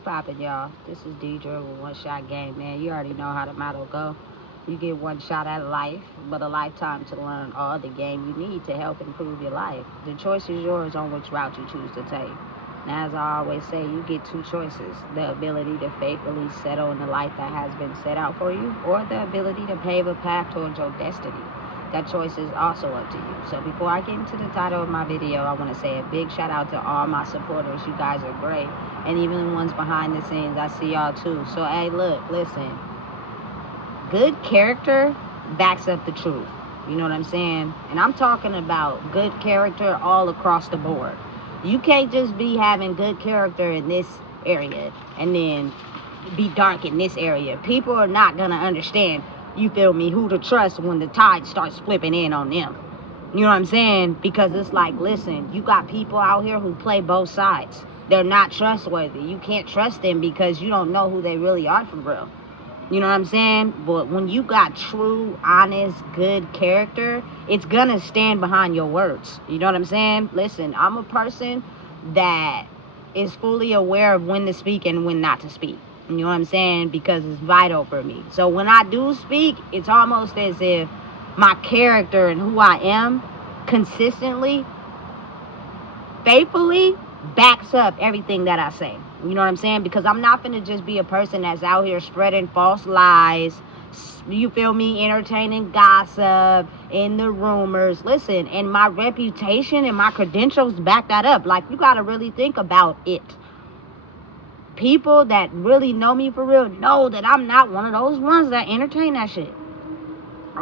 What's poppin', y'all? This is Deidre with One Shot Game, man. You already know how the motto go. You get one shot at life, but a lifetime to learn all the game you need to help improve your life. The choice is yours on which route you choose to take. Now, as I always say, you get two choices: the ability to faithfully settle in the life that has been set out for you, or the ability to pave a path towards your destiny. That choice is also up to you. So before I get into the title of my video, I want to say a big shout out to all my supporters. You guys are great. And even the ones behind the scenes, I see y'all too. So, hey, look, listen. Good character backs up the truth. You know what I'm saying? And I'm talking about good character all across the board. You can't just be having good character in this area and then be dark in this area. People are not going to understand, you feel me, who to trust when the tide starts flipping in on them. You know what I'm saying? Because it's like, listen, you got people out here who play both sides. They're not trustworthy. You can't trust them because you don't know who they really are for real. You know what I'm saying? But when you got true, honest, good character, it's gonna stand behind your words. You know what I'm saying? Listen, I'm a person that is fully aware of when to speak and when not to speak. You know what I'm saying? Because it's vital for me. So when I do speak, it's almost as if my character and who I am consistently, faithfully backs up everything that I say. You know what I'm saying? Because I'm not finna just be a person that's out here spreading false lies, you feel me, entertaining gossip and the rumors. Listen, and my reputation and my credentials back that up. Like, you gotta really think about it. People that really know me for real know that I'm not one of those ones that entertain that shit.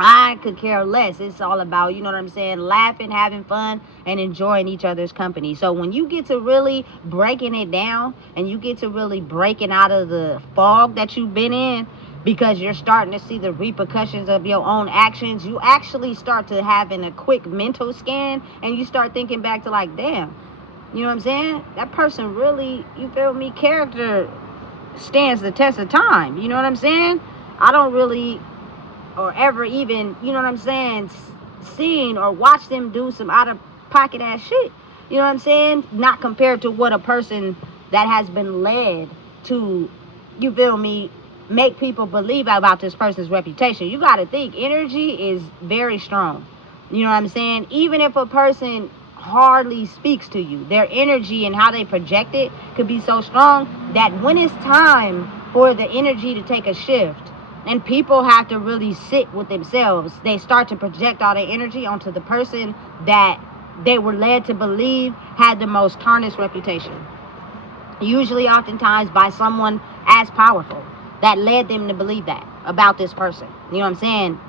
I could care less. It's all about, you know what I'm saying, laughing, having fun, and enjoying each other's company. So when you get to really breaking it down and you get to really breaking out of the fog that you've been in, because you're starting to see the repercussions of your own actions, you actually start to having a quick mental scan, and you start thinking back to like, damn, you know what I'm saying? That person really, you feel me, character stands the test of time. You know what I'm saying? I don't really or ever even, you know what I'm saying, seen or watch them do some out of pocket ass shit. You know what I'm saying? Not compared to what a person that has been led to, you feel me, make people believe about this person's reputation. You got to think, energy is very strong. You know what I'm saying? Even if a person hardly speaks to you, their energy and how they project it could be so strong that when it's time for the energy to take a shift, and people have to really sit with themselves, they start to project all their energy onto the person that they were led to believe had the most tarnished reputation. Usually, oftentimes, by someone as powerful that led them to believe that about this person. You know what I'm saying?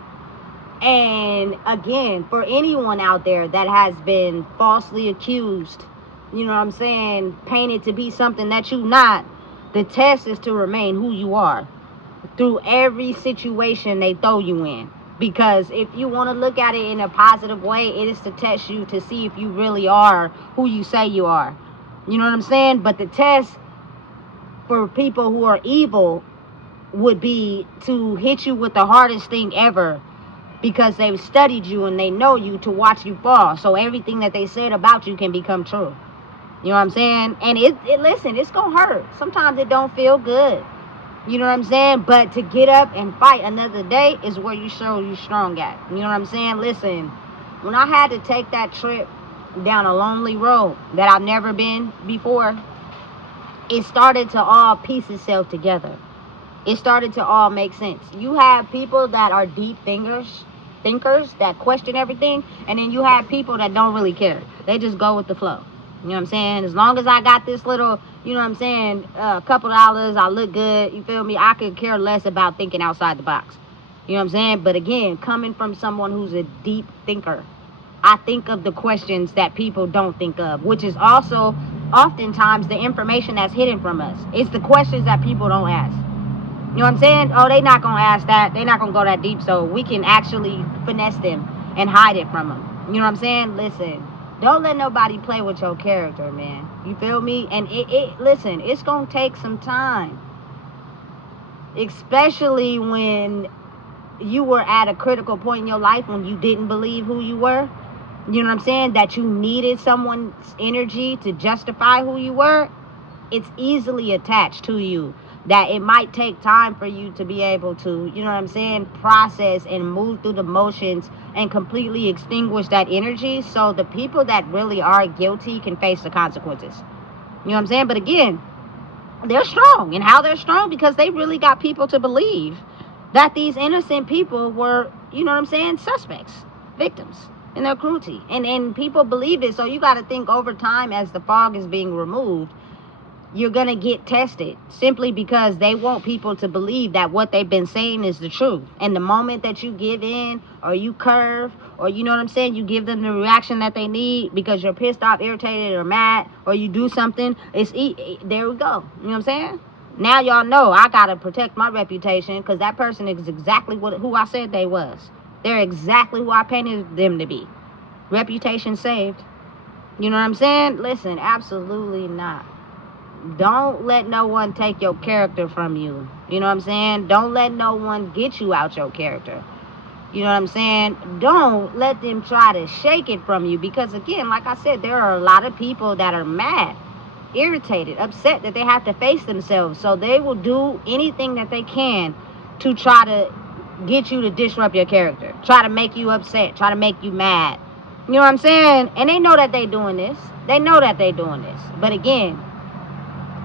And again, for anyone out there that has been falsely accused, you know what I'm saying, painted to be something that you're not, the test is to remain who you are through every situation they throw you in. Because if you want to look at it in a positive way, it is to test you to see if you really are who you say you are. You know what I'm saying? But the test for people who are evil would be to hit you with the hardest thing ever, because they've studied you and they know you to watch you fall. So everything that they said about you can become true. You know what I'm saying? And listen, it's gonna hurt. Sometimes it don't feel good. You know what I'm saying? But to get up and fight another day is where you show you're strong at. You know what I'm saying? Listen, when I had to take that trip down a lonely road that I've never been before, it started to all piece itself together. It started to all make sense. You have people that are deep thinkers that question everything, and then you have people that don't really care. They just go with the flow. You know what I'm saying? As long as I got this little, you know what I'm saying, couple dollars, I look good, you feel me? I could care less about thinking outside the box. You know what I'm saying? But again, coming from someone who's a deep thinker, I think of the questions that people don't think of, which is also oftentimes the information that's hidden from us. It's the questions that people don't ask. You know what I'm saying? Oh, they not going to ask that. They not going to go that deep, so we can actually finesse them and hide it from them. You know what I'm saying? Listen. Don't let nobody play with your character, man. You feel me? And listen, it's going to take some time. Especially when you were at a critical point in your life when you didn't believe who you were. You know what I'm saying? That you needed someone's energy to justify who you were. it's easily attached to you, that it might take time for you to be able to, you know what I'm saying, process and move through the motions and completely extinguish that energy, so the people that really are guilty can face the consequences. You know what I'm saying? But again, they're strong. And how they're strong? Because they really got people to believe that these innocent people were, you know what I'm saying, suspects, victims in their cruelty. And people believe it. So you got to think, over time, as the fog is being removed, you're going to get tested, simply because they want people to believe that what they've been saying is the truth. And the moment that you give in, or you curve, or, you know what I'm saying, you give them the reaction that they need because you're pissed off, irritated, or mad, or you do something, there we go. You know what I'm saying? Now y'all know I got to protect my reputation, because that person is exactly who I said they was. They're exactly who I painted them to be. Reputation saved. You know what I'm saying? Listen, absolutely not. Don't let no one take your character from you. You know what I'm saying? Don't let no one get you out your character. You know what I'm saying? Don't let them try to shake it from you, because again, like I said, there are a lot of people that are mad, irritated, upset that they have to face themselves. So they will do anything that they can to try to get you to disrupt your character, try to make you upset, try to make you mad. You know what I'm saying? And they know that they're doing this. But again,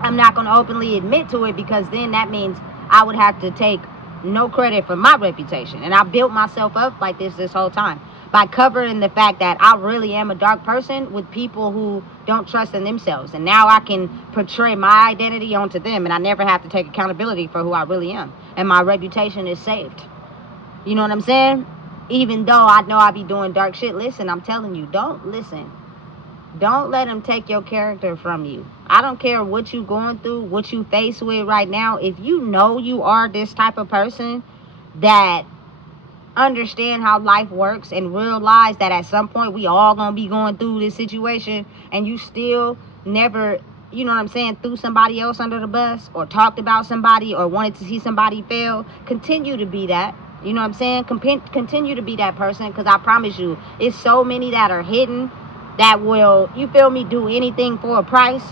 I'm not going to openly admit to it, because then that means I would have to take no credit for my reputation. And I built myself up like this whole time by covering the fact that I really am a dark person with people who don't trust in themselves. And now I can portray my identity onto them, and I never have to take accountability for who I really am. And my reputation is saved. You know what I'm saying? Even though I know I be doing dark shit, listen, I'm telling you, don't let them take your character from you. I don't care what you going through, what you face with right now. If you know you are this type of person that understand how life works and realize that at some point we all gonna be going through this situation, and you still never, you know what I'm saying, threw somebody else under the bus, or talked about somebody, or wanted to see somebody fail, continue to be that. You know what I'm saying? Continue to be that person, because I promise you, it's so many that are hidden that will, you feel me, do anything for a price.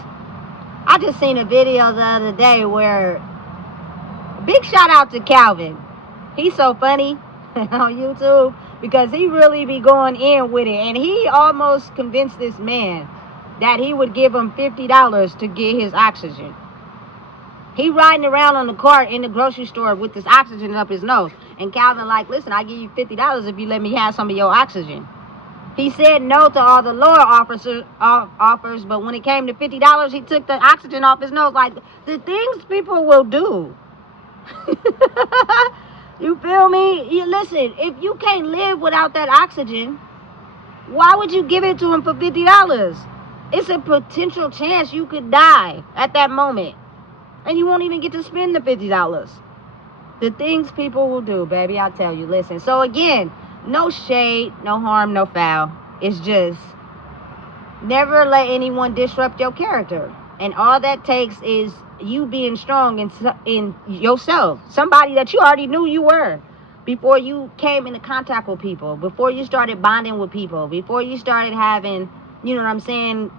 I just seen a video the other day where, big shout out to Calvin. He's so funny on YouTube, because he really be going in with it. And he almost convinced this man that he would give him $50 to get his oxygen. He riding around on the cart in the grocery store with this oxygen up his nose. And Calvin like, listen, I give you $50 if you let me have some of your oxygen. He said no to all the lower offers, but when it came to $50, he took the oxygen off his nose. Like, the things people will do. You feel me? Listen, if you can't live without that oxygen, why would you give it to him for $50? It's a potential chance you could die at that moment, and you won't even get to spend the $50. The things people will do, baby, I tell you. Listen, so again, no shade, no harm, no foul. It's just, never let anyone disrupt your character. And all that takes is you being strong in yourself. Somebody that you already knew you were before you came into contact with people, before you started bonding with people, before you started having, you know what I'm saying,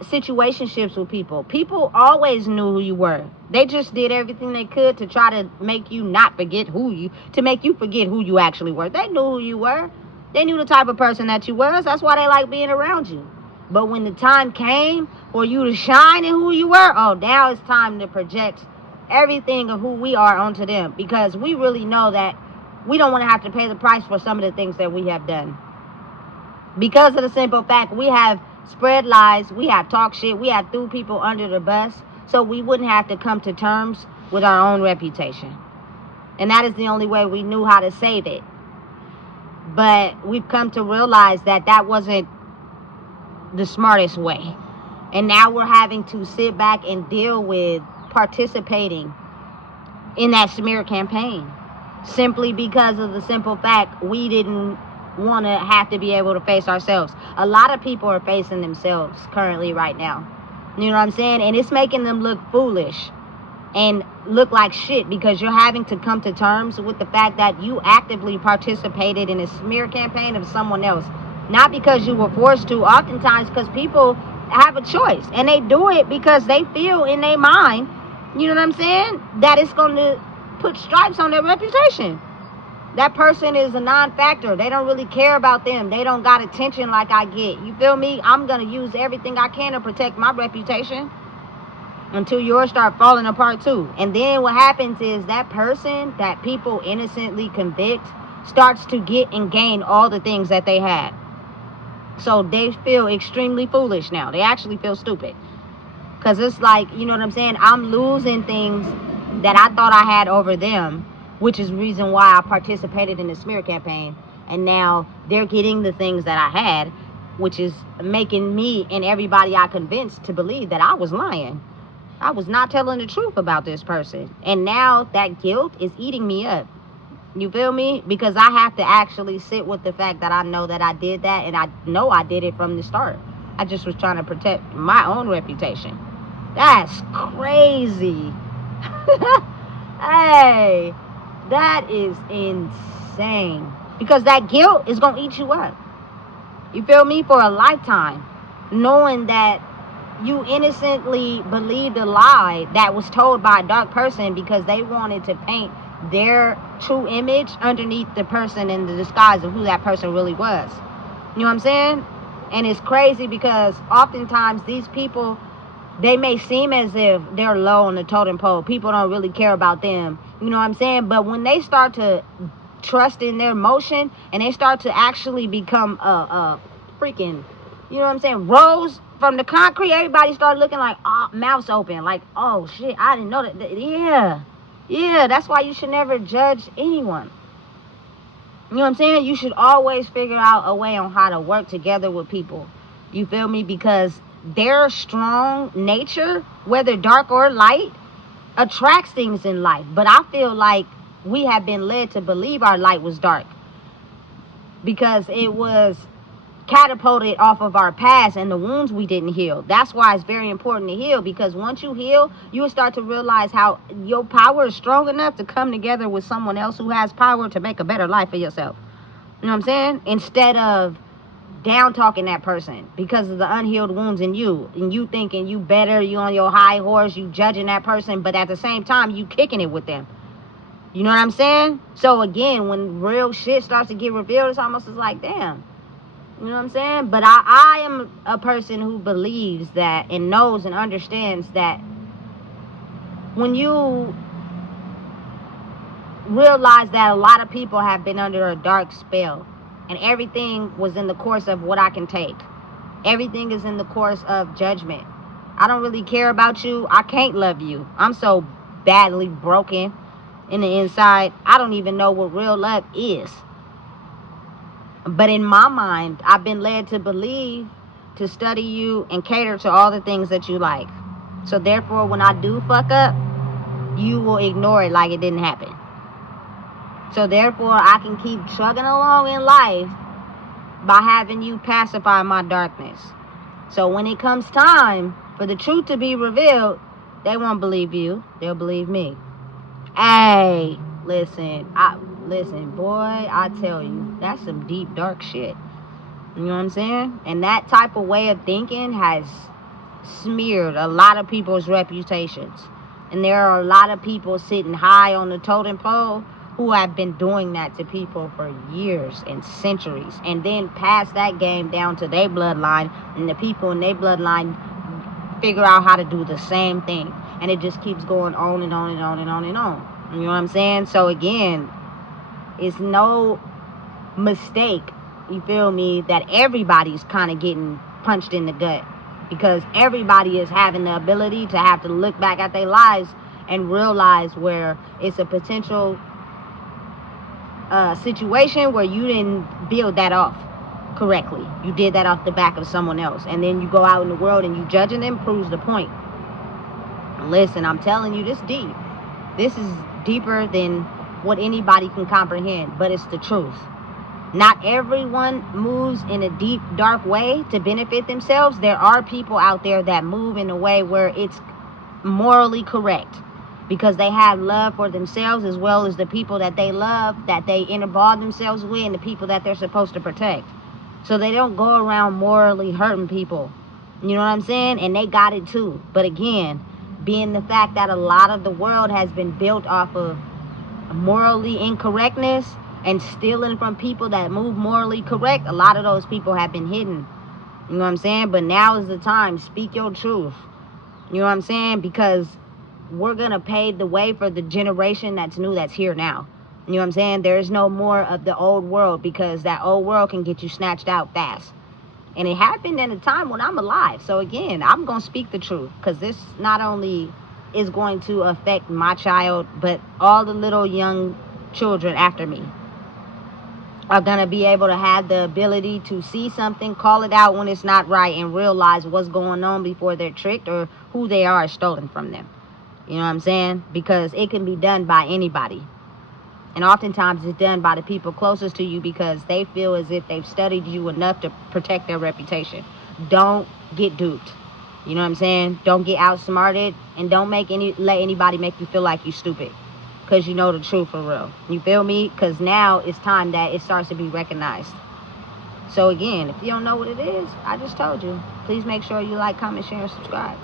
situationships with people. People always knew who you were. They just did everything they could to try to make you not forget to make you forget who you actually were. They knew who you were. They knew the type of person that you was. That's why they like being around you. But when the time came for you to shine in who you were, oh, now it's time to project everything of who we are onto them, because we really know that we don't want to have to pay the price for some of the things that we have done. Because of the simple fact, we have spread lies, we have talked shit, we have threw people under the bus, so we wouldn't have to come to terms with our own reputation. And that is the only way we knew how to save it. But we've come to realize that that wasn't the smartest way. And now we're having to sit back and deal with participating in that smear campaign, simply because of the simple fact we didn't want to have to be able to face ourselves. A lot of people are facing themselves currently right now. You know what I'm saying? And it's making them look foolish and look like shit, because you're having to come to terms with the fact that you actively participated in a smear campaign of someone else. Not because you were forced to, oftentimes because people have a choice, and they do it because they feel in their mind, you know what I'm saying, that it's going to put stripes on their reputation. That person is a non-factor. They don't really care about them. They don't got attention like I get. You feel me? I'm going to use everything I can to protect my reputation until yours start falling apart too. And then what happens is that person that people innocently convict starts to get and gain all the things that they had. So they feel extremely foolish now. They actually feel stupid. Because it's like, you know what I'm saying? I'm losing things that I thought I had over them, which is the reason why I participated in the smear campaign. And now they're getting the things that I had, which is making me and everybody I convinced to believe that I was lying. I was not telling the truth about this person. And now that guilt is eating me up. You feel me? Because I have to actually sit with the fact that I know that I did that, and I know I did it from the start. I just was trying to protect my own reputation. That's crazy. Hey, that is insane. Because that guilt is going to eat you up. You feel me? For a lifetime. Knowing that you innocently believed a lie that was told by a dark person because they wanted to paint their true image underneath the person in the disguise of who that person really was. You know what I'm saying? And it's crazy because oftentimes these people, they may seem as if they're low on the totem pole. People don't really care about them. You know what I'm saying? But when they start to trust in their emotion and they start to actually become a freaking, you know what I'm saying, rose from the concrete, everybody started looking like mouths open. Like, oh shit, I didn't know that. Yeah, that's why you should never judge anyone. You know what I'm saying? You should always figure out a way on how to work together with people. You feel me? Because their strong nature, whether dark or light, attracts things in life. But I feel like we have been led to believe our light was dark because it was catapulted off of our past and the wounds we didn't heal. That's why it's very important to heal, because once you heal, you will start to realize how your power is strong enough to come together with someone else who has power to make a better life for yourself. You know what I'm saying? Instead of down talking that person because of the unhealed wounds in you, and you thinking you better, you on your high horse, you judging that person, but at the same time you kicking it with them. You know what I'm saying? So again, when real shit starts to get revealed, it's almost like, damn. You know what I'm saying? But I am a person who believes that and knows and understands that when you realize that a lot of people have been under a dark spell and everything was in the course of what I can take. Everything is in the course of judgment. I don't really care about you. I can't love you. I'm so badly broken in the inside. I don't even know what real love is. But in my mind, I've been led to believe, to study you, and cater to all the things that you like. So therefore, when I do fuck up, you will ignore it like it didn't happen. So therefore, I can keep chugging along in life by having you pacify my darkness. So when it comes time for the truth to be revealed, they won't believe you. They'll believe me. Hey, listen, boy, I tell you, that's some deep, dark shit. You know what I'm saying? And that type of way of thinking has smeared a lot of people's reputations. And there are a lot of people sitting high on the totem pole who have been doing that to people for years and centuries. And then pass that game down to their bloodline, and the people in their bloodline figure out how to do the same thing. And it just keeps going on and on and on and on and on. You know what I'm saying? So again, it's no mistake, you feel me, that everybody's kind of getting punched in the gut, because everybody is having the ability to have to look back at their lives and realize where it's a potential situation where you didn't build that off correctly. You did that off the back of someone else, and then you go out in the world and you judging them proves the point. Listen, I'm telling you, this deep. This is deeper than what anybody can comprehend, but it's the truth. Not everyone moves in a deep, dark way to benefit themselves. There are people out there that move in a way where it's morally correct because they have love for themselves as well as the people that they love, that they involve themselves with, and the people that they're supposed to protect. So they don't go around morally hurting people. You know what I'm saying? And they got it too. But again, being the fact that a lot of the world has been built off of morally incorrectness and stealing from people that move morally correct, a lot of those people have been hidden. You know what I'm saying? But now is the time. Speak your truth. You know what I'm saying? Because we're going to pave the way for the generation that's new, that's here now. You know what I'm saying? There's no more of the old world, because that old world can get you snatched out fast. And it happened in a time when I'm alive. So again, I'm going to speak the truth, because this not only is going to affect my child, but all the little young children after me are going to be able to have the ability to see something, call it out when it's not right, and realize what's going on before they're tricked or who they are is stolen from them. You know what I'm saying? Because it can be done by anybody. And oftentimes it's done by the people closest to you, because they feel as if they've studied you enough to protect their reputation. Don't get duped. You know what I'm saying? Don't get outsmarted, and don't let anybody make you feel like you stupid, because you know the truth for real. You feel me? Because now it's time that it starts to be recognized. So again, if you don't know what it is, I just told you. Please make sure you like, comment, share, and subscribe.